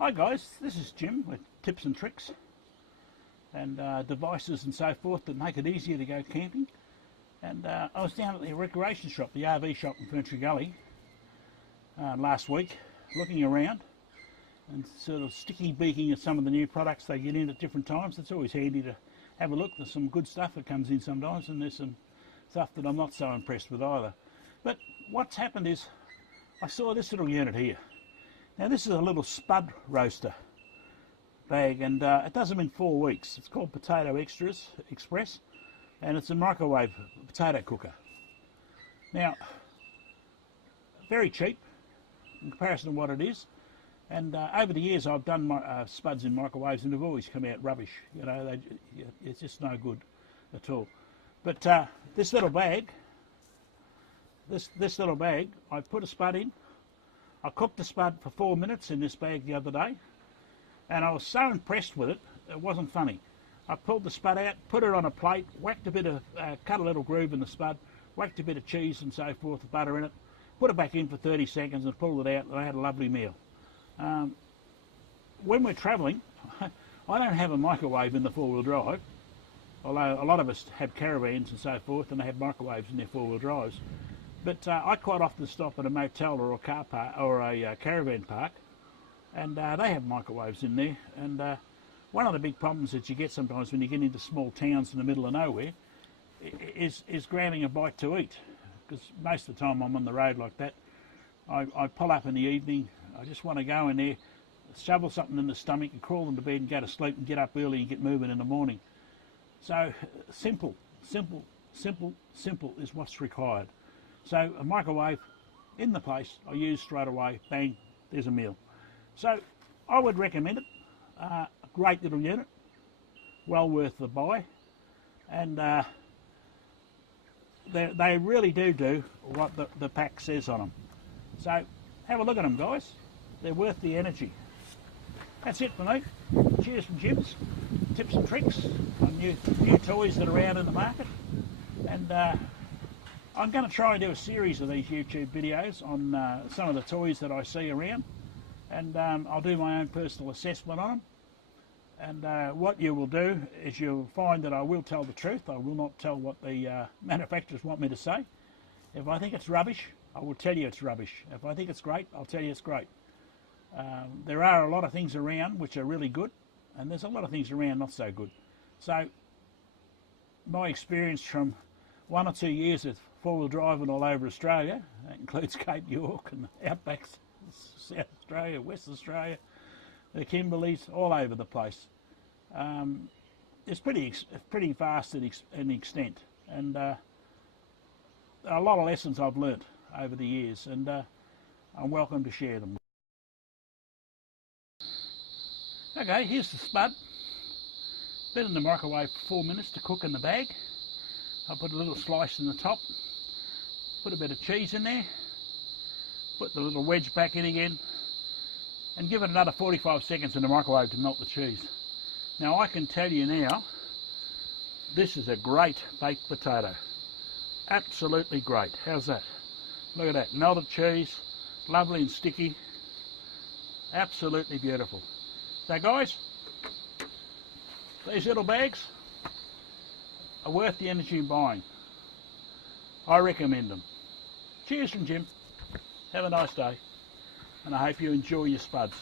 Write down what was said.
Hi guys, this is Jim with tips and tricks and devices and so forth that make it easier to go camping. And I was down at the recreation shop, the RV shop in Furniture Gully last week, looking around and sort of sticky beaking at some of the new products they get in at different times. It's always handy to have a look. There's some good stuff that comes in sometimes, and there's some stuff that I'm not so impressed with either. But what's happened is I saw this little unit here. Now this is a little spud roaster bag, and it does them in 4 weeks. It's called Potato Express, and it's a microwave potato cooker. Now, very cheap in comparison to what it is, and over the years I've done my spuds in microwaves, and they've always come out rubbish. You know, it's just no good at all. But this little bag, this little bag, I put a spud in. I cooked the spud for 4 minutes in this bag the other day, and I was so impressed with it, it wasn't funny. I pulled the spud out, put it on a plate, whacked a bit of, cut a little groove in the spud, whacked a bit of cheese and so forth, butter in it, put it back in for 30 seconds and pulled it out, and I had a lovely meal. When we're travelling, I don't have a microwave in the four-wheel drive, although a lot of us have caravans and so forth, and they have microwaves in their four-wheel drives. But I quite often stop at a motel or a car park or a caravan park, and they have microwaves in there. And one of the big problems that you get sometimes when you get into small towns in the middle of nowhere is grabbing a bite to eat. Because most of the time I'm on the road like that, I pull up in the evening. I just want to go in there, shovel something in the stomach, and crawl into bed and go to sleep and get up early and get moving in the morning. So simple is what's required. So a microwave in the place, I use straight away, bang, there's a meal. So I would recommend it. A great little unit, well worth the buy, and they really do what the pack says on them. So have a look at them, guys. They're worth the energy. That's it for me. Cheers from Jim's tips and tricks on new toys that are out in the market. And I'm going to try and do a series of these YouTube videos on some of the toys that I see around, and I'll do my own personal assessment on them. And what you will do is you'll find that I will tell the truth. I will not tell what the manufacturers want me to say. If I think it's rubbish, I will tell you it's rubbish. If I think it's great, I'll tell you it's great. There are a lot of things around which are really good, and there's a lot of things around not so good. So my experience from 1 or 2 years of four-wheel driving all over Australia, that includes Cape York and the outbacks, South Australia, West Australia, the Kimberleys, all over the place. It's pretty vast in extent, and a lot of lessons I've learnt over the years, and I'm welcome to share them. Okay, here's the spud. Been in the microwave for 4 minutes to cook in the bag. I put a little slice in the top, put a bit of cheese in there, put the little wedge back in again, and give it another 45 seconds in the microwave to melt the cheese. Now I can tell you now, this is a great baked potato. Absolutely great. How's that? Look at that, melted cheese, lovely and sticky. Absolutely beautiful. So guys, these little bags are worth the energy in buying. I recommend them. Cheers from Jim. Have a nice day, and I hope you enjoy your spuds.